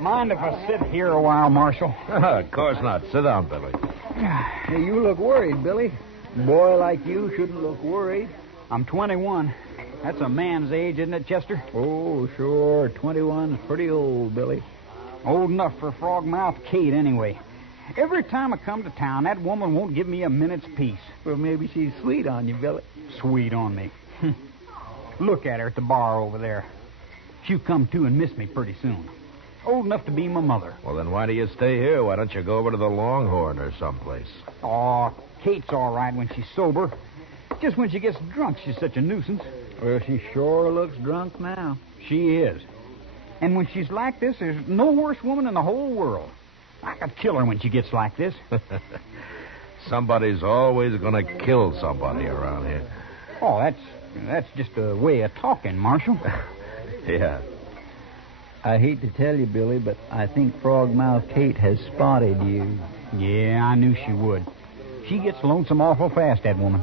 Mind if I sit here a while, Marshal? Of course not. Sit down, Billy. Hey, you look worried, Billy. A boy like you shouldn't look worried. I'm 21. That's a man's age, isn't it, Chester? Oh, sure. 21's pretty old, Billy. Old enough for Frogmouth Kate, anyway. Every time I come to town, that woman won't give me a minute's peace. Well, maybe she's sweet on you, Billy. Sweet on me. Look at her at the bar over there. She'll come to and miss me pretty soon. Old enough to be my mother. Well, then why do you stay here? Why don't you go over to the Longhorn or someplace? Oh, Kate's all right when she's sober. Just when she gets drunk, she's such a nuisance. Well, she sure looks drunk now. She is. And when she's like this, there's no worse woman in the whole world. I could kill her when she gets like this. Somebody's always going to kill somebody around here. Oh, that's just a way of talking, Marshal. Yeah. I hate to tell you, Billy, but I think Frogmouth Kate has spotted you. Yeah, I knew she would. She gets lonesome awful fast, that woman.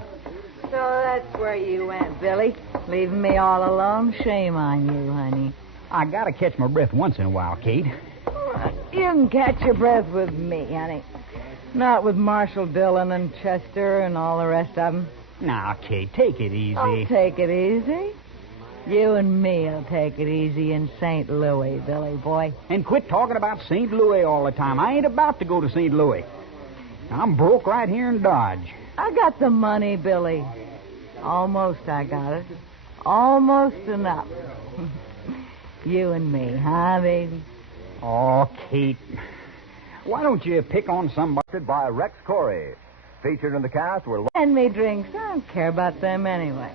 So that's where you went, Billy. Leaving me all alone? Shame on you, honey. I gotta catch my breath once in a while, Kate. You can catch your breath with me, honey. Not with Marshal Dillon and Chester and all the rest of them. Now, Kate, take it easy. I'll take it easy. You and me'll take it easy in St. Louis, Billy boy. And quit talking about St. Louis all the time. I ain't about to go to St. Louis. I'm broke right here in Dodge. I got the money, Billy. Almost I got it. Almost enough. You and me, huh, baby? Oh, Kate. Why don't you pick on somebody? By Rex Corey. Featured in the cast were... Send me drinks. I don't care about them anyway.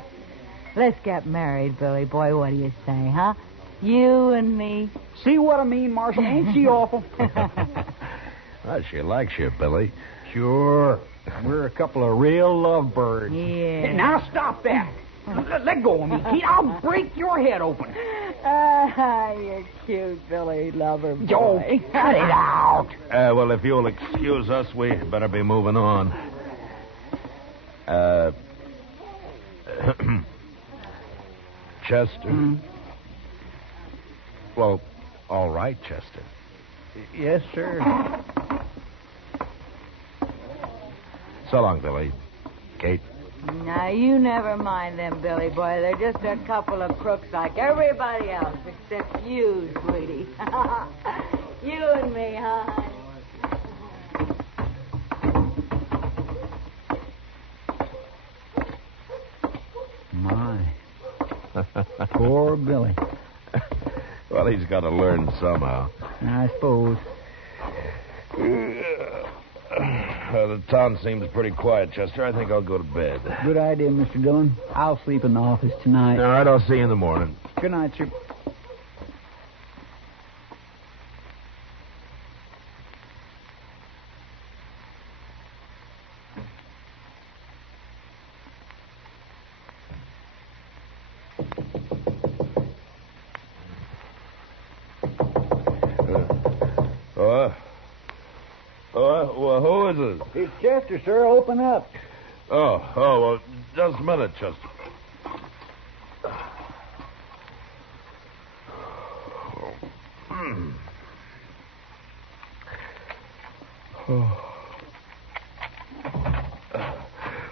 Let's get married, Billy boy. What do you say, huh? You and me. See what I mean, Marshal? Ain't she awful? Well, she likes you, Billy. Sure. We're a couple of real lovebirds. Yeah. Hey, now stop that. Let go of me, Kate. I'll break your head open. You're cute, Billy lover boy. Oh, cut it out. Well, if you'll excuse us, we better be moving on. Chester? Well, all right, Chester. Yes, sir. So long, Billy. Kate? Now, you never mind them, Billy boy. They're just a couple of crooks like everybody else, except you, sweetie. You and me, huh? My. Poor Billy. Well, he's got to learn somehow. I suppose. The town seems pretty quiet, Chester. I think I'll go to bed. Good idea, Mr. Dillon. I'll sleep in the office tonight. All right, I'll see you in the morning. Good night, sir. Well, who is it? It's Chester, sir. Open up. Well, just a minute, Chester.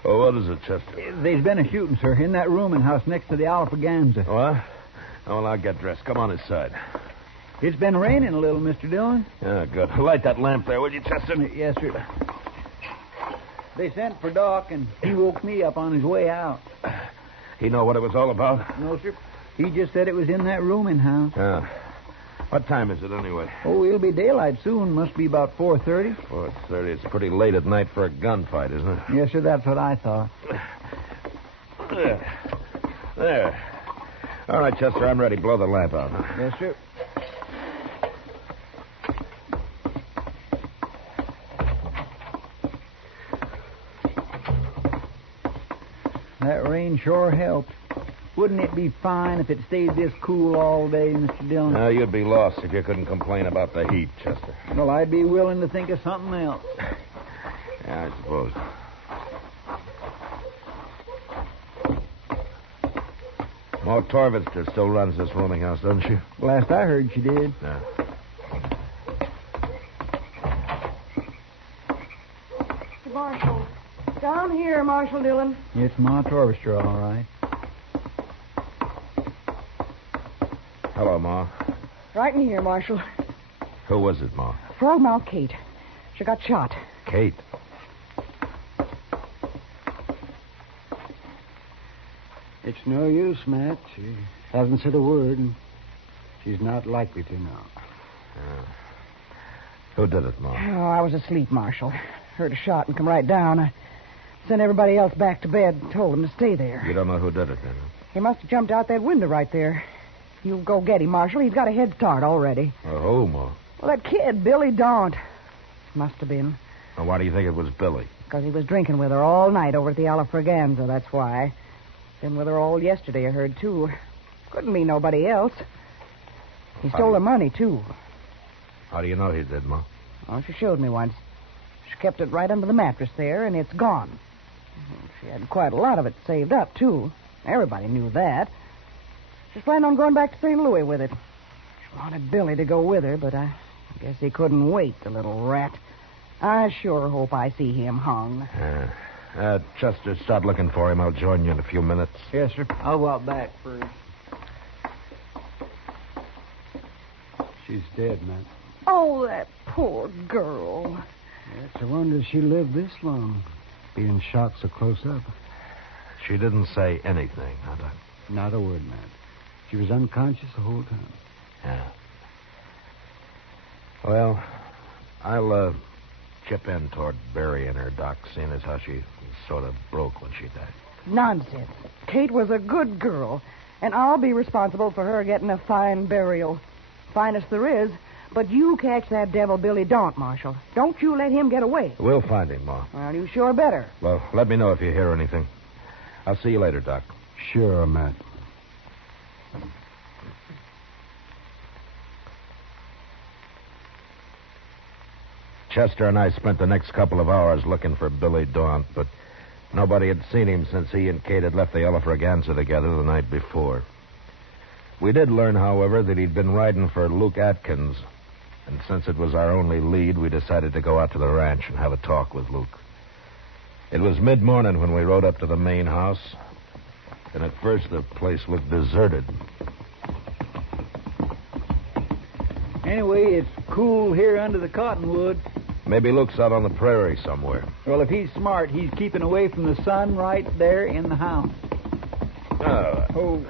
What is it, Chester? There's been a shooting, sir, in that rooming house next to the Alpaganza. What? Well, I'll get dressed. Come on inside. It's been raining a little, Mr. Dillon. Yeah, good. Light that lamp there, would you, Chester? Yes, sir. They sent for Doc, and he woke me up on his way out. He know what it was all about? No, sir. He just said it was in that rooming house. Yeah. What time is it, anyway? Oh, it'll be daylight soon. Must be about 4:30. 4:30. It's pretty late at night for a gunfight, isn't it? Yes, sir. That's what I thought. There. All right, Chester, I'm ready. Blow the lamp out. Yes, sir. That rain sure helped. Wouldn't it be fine if it stayed this cool all day, Mr. Dillon? You'd be lost if you couldn't complain about the heat, Chester. Well, I'd be willing to think of something else. Yeah, I suppose. Ma Torvitster still runs this rooming house, doesn't she? Last I heard, she did. Yeah. Marshal Dillon? It's Ma Torvester, all right. Hello, Ma. Right in here, Marshal. Who was it, Ma? Frogmouth Kate. She got shot. Kate. It's no use, Matt. She hasn't said a word, and she's not likely to now. Who did it, Ma? Oh, I was asleep, Marshal. Heard a shot and come right down. I sent everybody else back to bed and told them to stay there. You don't know who did it, then? He must have jumped out that window right there. You go get him, Marshal. He's got a head start already. Who, Ma? Well, that kid, Billy Daunt. Must have been. Well, why do you think it was Billy? Because he was drinking with her all night over at the Alafraganza, that's why. Been with her all yesterday, I heard, too. Couldn't be nobody else. He stole her money, too. How do you know he did, Ma? Oh, she showed me once. She kept it right under the mattress there, and it's gone. She had quite a lot of it saved up, too. Everybody knew that. She's planning on going back to St. Louis with it. She wanted Billy to go with her, but I guess he couldn't wait, the little rat. I sure hope I see him hung. Chester, start looking for him. I'll join you in a few minutes. Yes, sir. I'll go out back first. She's dead, Matt. Oh, that poor girl. It's a wonder she lived this long, being shot so close up. She didn't say anything, huh, Doc? Not a word, Matt. She was unconscious the whole time. Yeah. Well, I'll chip in toward burying her, Doc, seeing as how she sort of broke when she died. Nonsense. Kate was a good girl, and I'll be responsible for her getting a fine burial. Finest there is. But you catch that devil Billy Daunt, Marshal. Don't you let him get away. We'll find him, Ma. Well, you sure better. Well, let me know if you hear anything. I'll see you later, Doc. Sure, Matt. Chester and I spent the next couple of hours looking for Billy Daunt, but nobody had seen him since he and Kate had left the Alafraganza together the night before. We did learn, however, that he'd been riding for Luke Atkins, and since it was our only lead, we decided to go out to the ranch and have a talk with Luke. It was mid-morning when we rode up to the main house, and at first the place looked deserted. Anyway, it's cool here under the cottonwood. Maybe Luke's out on the prairie somewhere. Well, if he's smart, he's keeping away from the sun right there in the house. Oh.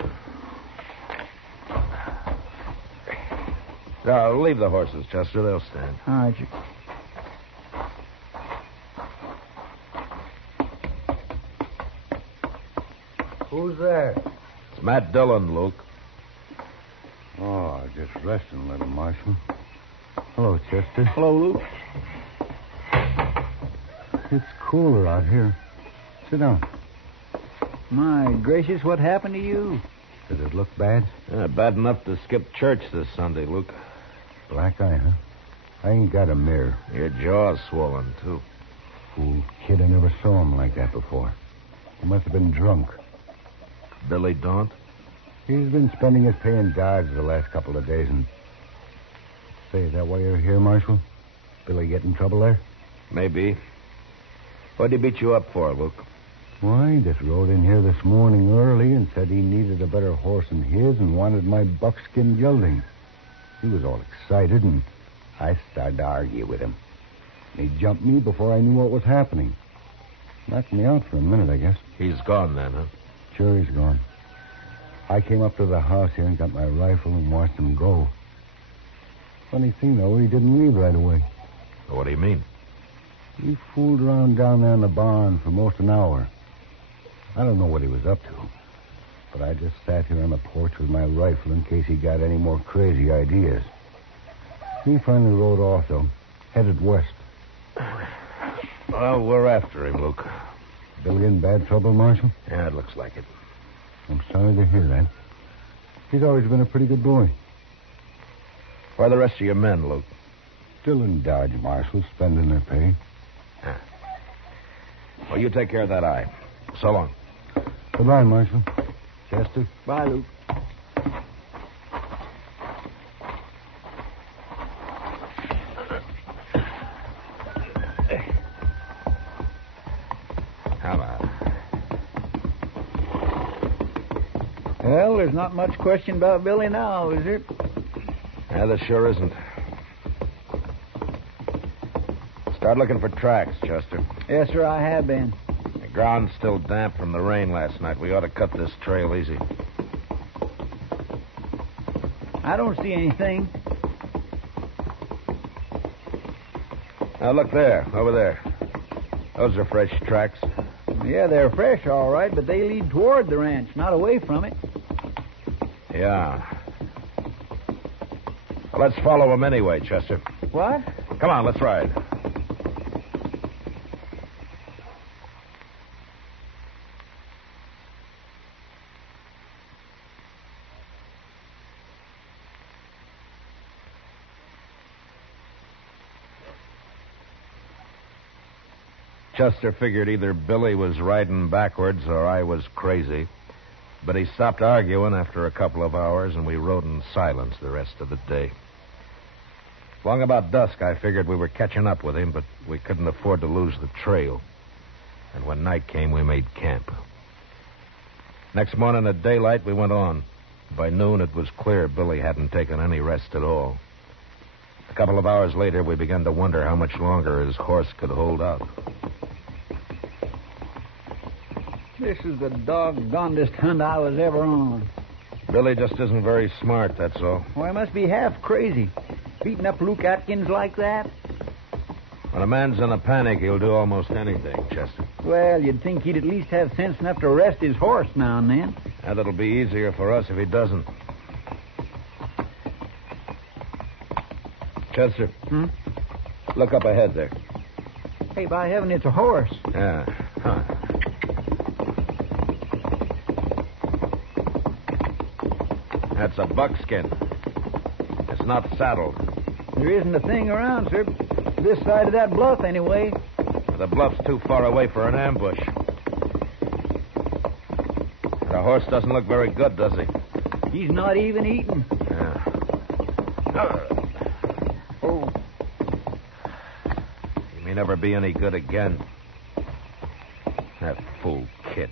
Now, leave the horses, Chester. They'll stand. All right, you... Who's there? It's Matt Dillon, Luke. Oh, just resting a little, Marshal. Hello, Chester. Hello, Luke. It's cooler out here. Sit down. My gracious, what happened to you? Does it look bad? Bad enough to skip church this Sunday, Luke. Black eye, huh? I ain't got a mirror. Your jaw's swollen, too. Fool kid, I never saw him like that before. He must have been drunk. Billy Daunt? He's been spending his pay in Dodge the last couple of days, and... Say, is that why you're here, Marshal? Billy get in trouble there? Maybe. What'd he beat you up for, Luke? Why, he just rode in here this morning early and said he needed a better horse than his and wanted my buckskin gelding. He was all excited, and I started to argue with him. He jumped me before I knew what was happening. Knocked me out for a minute, I guess. He's gone then, huh? Sure, he's gone. I came up to the house here and got my rifle and watched him go. Funny thing, though, he didn't leave right away. What do you mean? He fooled around down there in the barn for most an hour. I don't know what he was up to, but I just sat here on the porch with my rifle in case he got any more crazy ideas. He finally rode off, though, headed west. Well, we're after him, Luke. Billy in bad trouble, Marshal? Yeah, it looks like it. I'm sorry to hear that. He's always been a pretty good boy. Where are the rest of your men, Luke? Still in Dodge, Marshal, spending their pay. Well, you take care of that eye. So long. Goodbye, Marshal. Chester? Bye, Luke. Come on. Well, there's not much question about Billy now, is there? Yeah, there sure isn't. Start looking for tracks, Chester. Yes, sir, I have been. The ground's still damp from the rain last night. We ought to cut this trail easy. I don't see anything. Now, look there, over there. Those are fresh tracks. Yeah, they're fresh, all right, but they lead toward the ranch, not away from it. Yeah. Well, let's follow them anyway, Chester. What? Come on, let's ride. Chester figured either Billy was riding backwards or I was crazy. But he stopped arguing after a couple of hours, and we rode in silence the rest of the day. Long about dusk, I figured we were catching up with him, but we couldn't afford to lose the trail. And when night came, we made camp. Next morning at daylight, we went on. By noon, it was clear Billy hadn't taken any rest at all. A couple of hours later, we began to wonder how much longer his horse could hold out. This is the doggonedest hunt I was ever on. Billy just isn't very smart, that's all. Well, I must be half crazy. Beating up Luke Atkins like that? When a man's in a panic, he'll do almost anything, Chester. Well, you'd think he'd at least have sense enough to rest his horse now and then. That'll be easier for us if he doesn't. Chester. Look up ahead there. Hey, by heaven, it's a horse. Yeah. Huh. That's a buckskin. It's not saddled. There isn't a thing around, sir. This side of that bluff, anyway. The bluff's too far away for an ambush. The horse doesn't look very good, does he? He's not even eating. Yeah. Oh. He may never be any good again. That fool Kit.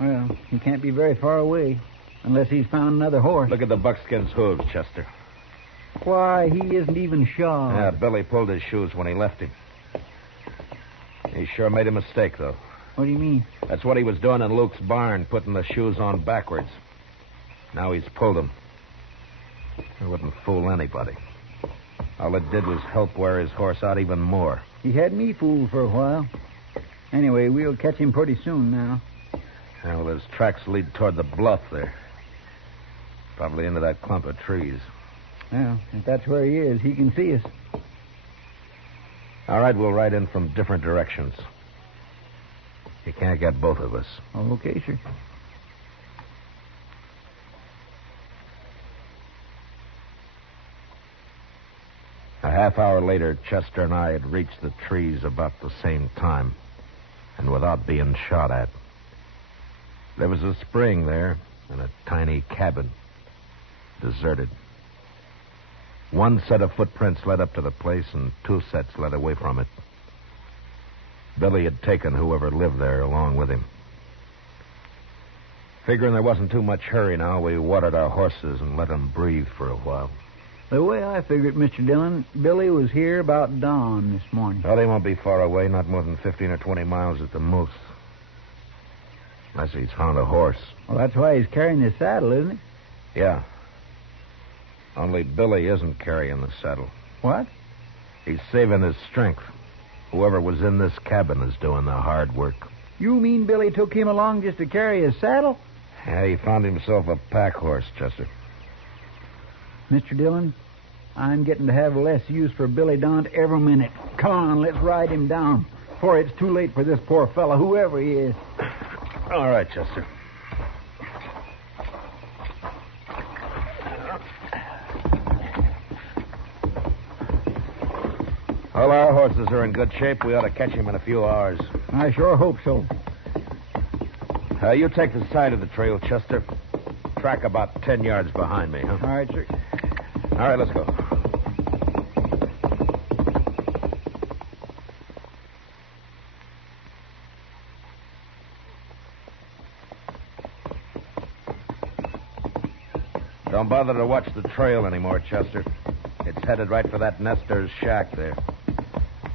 Well, he can't be very far away. Unless he's found another horse. Look at the buckskin's hooves, Chester. Why, he isn't even shod. Yeah, Billy pulled his shoes when he left him. He sure made a mistake, though. What do you mean? That's what he was doing in Luke's barn, putting the shoes on backwards. Now he's pulled them. It wouldn't fool anybody. All it did was help wear his horse out even more. He had me fooled for a while. Anyway, we'll catch him pretty soon now. Well, his tracks lead toward the bluff there. Probably into that clump of trees. Well, if that's where he is, he can see us. All right, we'll ride in from different directions. You can't get both of us. Okay, sir. A half hour later, Chester and I had reached the trees about the same time, and without being shot at. There was a spring there and a tiny cabin, deserted. One set of footprints led up to the place, and two sets led away from it. Billy had taken whoever lived there along with him. Figuring there wasn't too much hurry now, we watered our horses and let them breathe for a while. The way I figured, Mr. Dillon, Billy was here about dawn this morning. Well, he won't be far away, not more than 15 or 20 miles at the most. Unless he's found a horse. Well, that's why he's carrying his saddle, isn't he? Yeah. Only Billy isn't carrying the saddle. What? He's saving his strength. Whoever was in this cabin is doing the hard work. You mean Billy took him along just to carry his saddle? Yeah, he found himself a pack horse, Chester. Mr. Dillon, I'm getting to have less use for Billy Daunt every minute. Come on, let's ride him down before it's too late for this poor fellow, whoever he is. All right, Chester. All our horses are in good shape. We ought to catch him in a few hours. I sure hope so. You take the side of the trail, Chester. Track about 10 yards behind me, huh? All right, sir. All right, let's go. Don't bother to watch the trail anymore, Chester. It's headed right for that nester's shack there.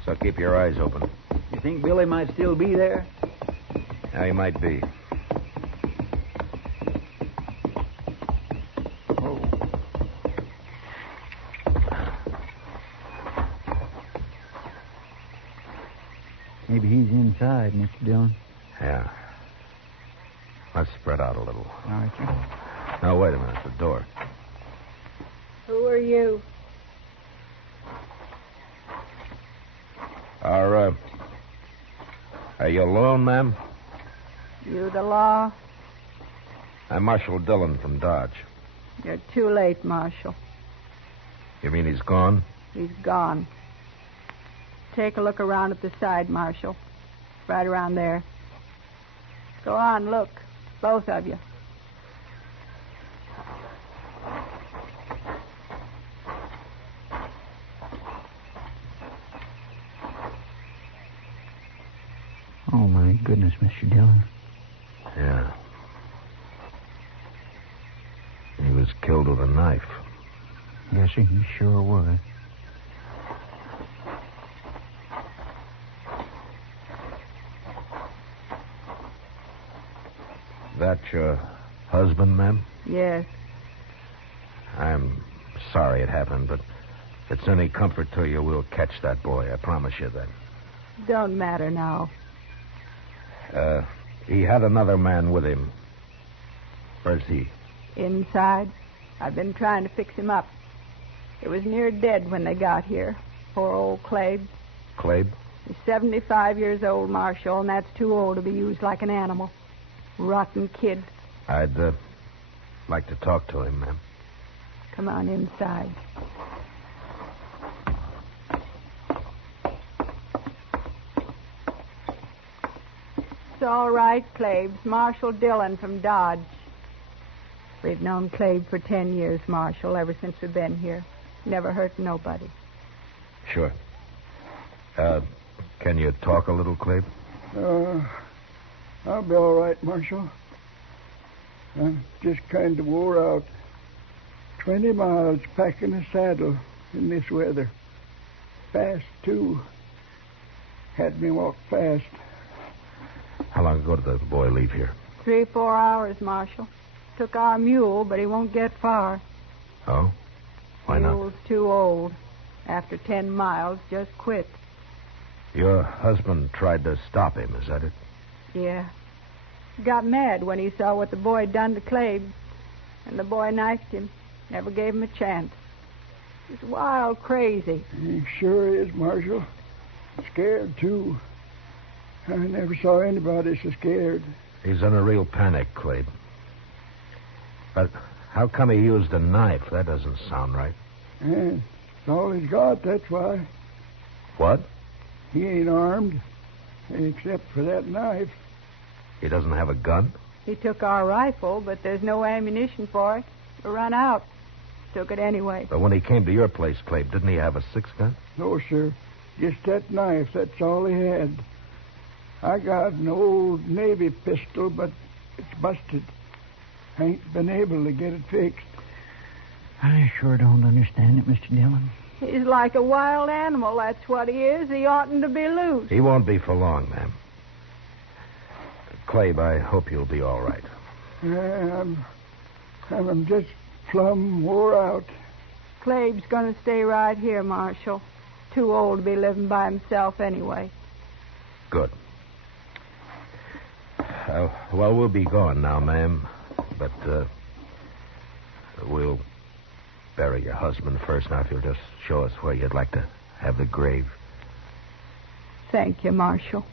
So keep your eyes open. You think Billy might still be there? Yeah, he might be. Oh. Maybe he's inside, Mr. Dillon. Yeah. Let's spread out a little. All right, sir. Now, wait a minute. The door. Who are you? Are you alone, ma'am? You the law? I'm Marshal Dillon from Dodge. You're too late, Marshal. You mean he's gone? He's gone. Take a look around at the side, Marshal. Right around there. Go on, look. Both of you. Oh, my goodness, Mr. Dillon. Yeah. He was killed with a knife. Yes, sir, he sure was. That your husband, ma'am? Yes. I'm sorry it happened, but if it's any comfort to you, we'll catch that boy. I promise you that. Don't matter now. He had another man with him. Where's he? Inside. I've been trying to fix him up. He was near dead when they got here. Poor old Clabe. Clabe? He's 75 years old, Marshal, and that's too old to be used like an animal. Rotten kid. I'd like to talk to him, ma'am. Come on inside. It's all right, Clabe. Marshal Dillon from Dodge. We've known Clabe for 10 years, Marshal, ever since we've been here. Never hurt nobody. Sure. Can you talk a little, Clabe? I'll be all right, Marshal. I'm just kind of wore out. 20 miles packing a saddle in this weather. Fast, too. Had me walk fast. How long ago did the boy leave here? 3-4 hours, Marshal. Took our mule, but he won't get far. Oh? Why not? Mule's too old. After 10 miles, just quit. Your husband tried to stop him, is that it? Yeah. Got mad when he saw what the boy had done to Clabe. And the boy knifed him. Never gave him a chance. He's wild crazy. He sure is, Marshal. Scared, too. I never saw anybody so scared. He's in a real panic, Clabe. But how come he used a knife? That doesn't sound right. And it's all he's got, that's why. What? He ain't armed, except for that knife. He doesn't have a gun? He took our rifle, but there's no ammunition for it. We run out. Took it anyway. But when he came to your place, Clabe, didn't he have a 6-gun? No, sir. Just that knife, that's all he had. I got an old Navy pistol, but it's busted. I ain't been able to get it fixed. I sure don't understand it, Mr. Dillon. He's like a wild animal, that's what he is. He oughtn't to be loose. He won't be for long, ma'am. Clabe, I hope you'll be all right. I'm just plumb wore out. Clabe's going to stay right here, Marshal. Too old to be living by himself anyway. Good. Well, we'll be going now, ma'am. But we'll bury your husband first. Now, if you'll just show us where you'd like to have the grave. Thank you, Marshal.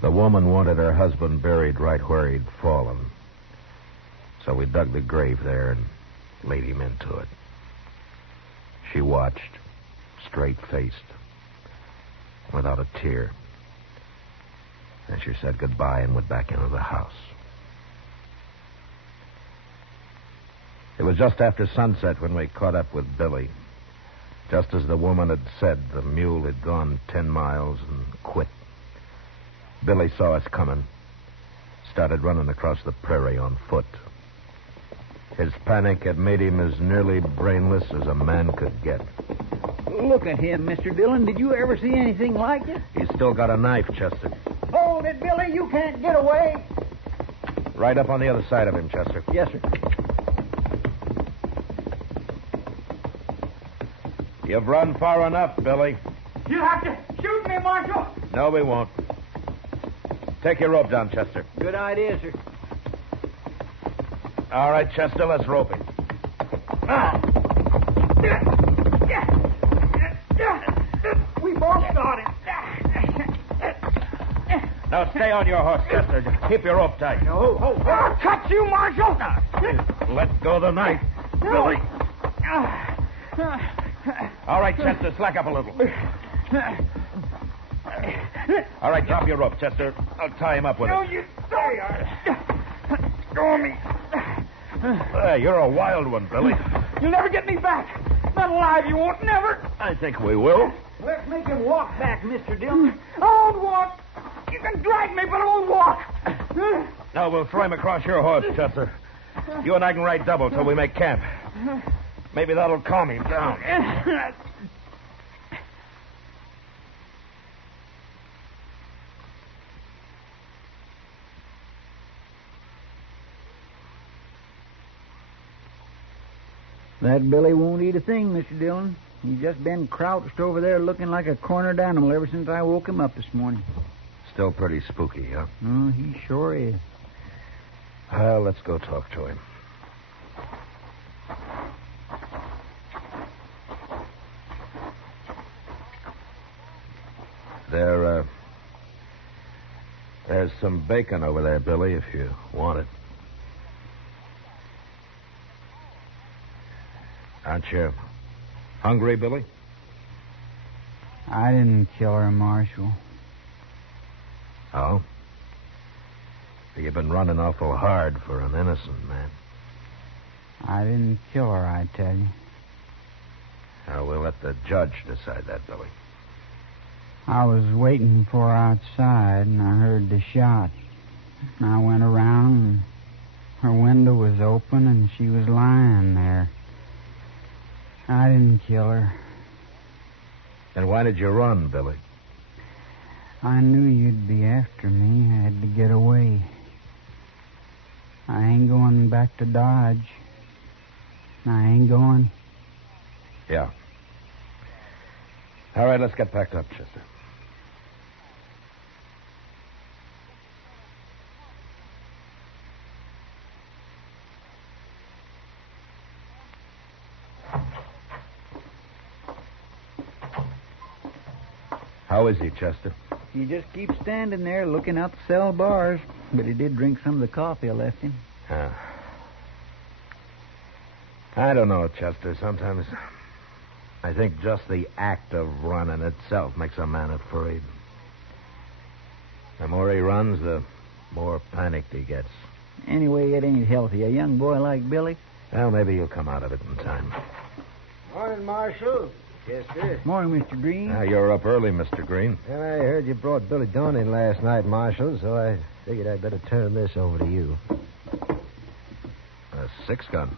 The woman wanted her husband buried right where he'd fallen. So we dug the grave there and laid him into it. She watched, straight-faced, without a tear. And she said goodbye and went back into the house. It was just after sunset when we caught up with Billy. Just as the woman had said, the mule had gone 10 miles and quit. Billy saw us coming. Started running across the prairie on foot. His panic had made him as nearly brainless as a man could get. Look at him, Mr. Dillon. Did you ever see anything like it? He's still got a knife, Chester. Hold it, Billy. You can't get away. Right up on the other side of him, Chester. Yes, sir. You've run far enough, Billy. You have to shoot me, Marshal. No, we won't. Take your rope down, Chester. Good idea, sir. All right, Chester, let's rope him. We both got him. Now stay on your horse, Chester. Just keep your rope tight. I'll cut you, Marshal. Let go of the knife. Billy. All right, Chester, slack up a little. All right, drop your rope, Chester. I'll tie him up with it. You don't. Go me. You're a wild one, Billy. You'll never get me back. Not alive, you won't. Never. I think we will. Let's make him walk back, Mr. Dillon. I won't walk. You can drag me, but I won't walk. No, we'll throw him across your horse, Chester. You and I can ride double till we make camp. Maybe that'll calm him down. That Billy won't eat a thing, Mr. Dillon. He's just been crouched over there looking like a cornered animal ever since I woke him up this morning. Still pretty spooky, huh? Oh, he sure is. Well, let's go talk to him. There's some bacon over there, Billy, if you want it. Aren't you hungry, Billy? I didn't kill her, Marshal. Oh? You've been running awful hard for an innocent man. I didn't kill her, I tell you. Now, we'll let the judge decide that, Billy. I was waiting for her outside, and I heard the shot. I went around, and her window was open, and she was lying there. I didn't kill her. And why did you run, Billy? I knew you'd be after me. I had to get away. I ain't going back to Dodge. I ain't going. Yeah. All right, let's get packed up, Chester. How is he, Chester? He just keeps standing there looking out the cell bars. But he did drink some of the coffee I left him. I don't know, Chester. Sometimes I think just the act of running itself makes a man afraid. The more he runs, the more panicked he gets. Anyway, it ain't healthy. A young boy like Billy. Well, maybe he'll come out of it in time. Morning, Marshal. Chester. Morning, Mr. Green. You're up early, Mr. Green. Well, I heard you brought Billy Dunn in last night, Marshal, so I figured I'd better turn this over to you. A 6-gun.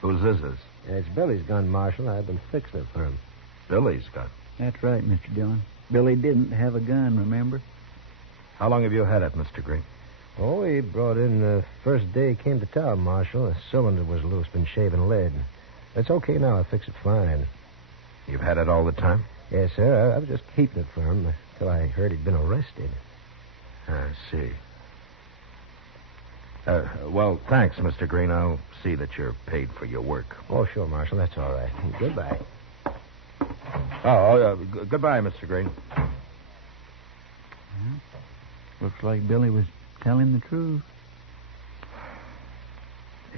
Whose is this? It's Billy's gun, Marshal. I've been fixing it for him. Billy's gun. That's right, Mr. Dillon. Billy didn't have a gun, remember? How long have you had it, Mr. Green? Oh, he brought in the first day he came to town, Marshal. The cylinder was loose, been shaving lead. It's okay now. I fix it fine. You've had it all the time? Yes, sir. I was just keeping it for him until I heard he'd been arrested. I see. Well, thanks, Mr. Green. I'll see that you're paid for your work. Oh, sure, Marshal. That's all right. Goodbye. Goodbye, Mr. Green. Looks like Billy was telling the truth.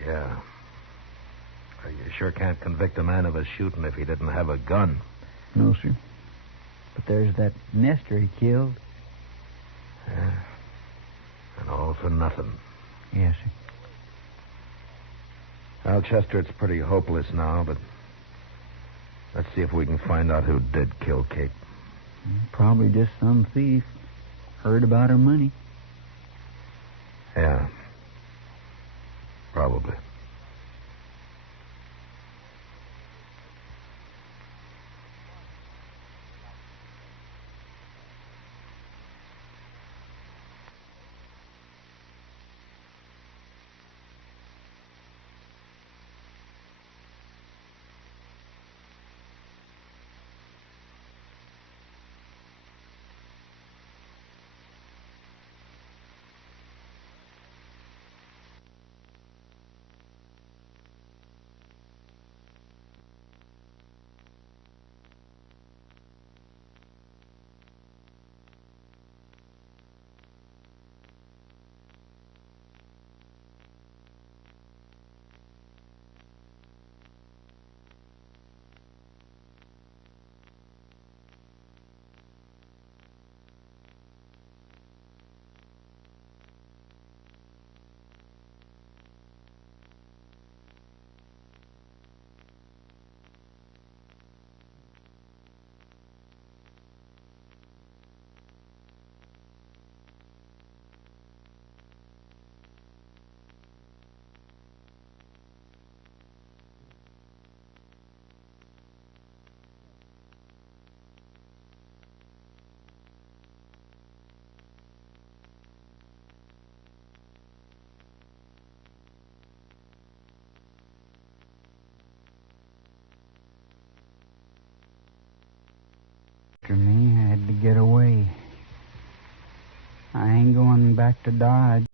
Yeah. You sure can't convict a man of a shooting if he didn't have a gun. No, sir. But there's that nester he killed. Yeah. And all for nothing. Yes, sir. Well, Chester, it's pretty hopeless now, but let's see if we can find out who did kill Kate. Probably just some thief. Heard about her money. Yeah. Probably. After me, I had to get away. I ain't going back to Dodge.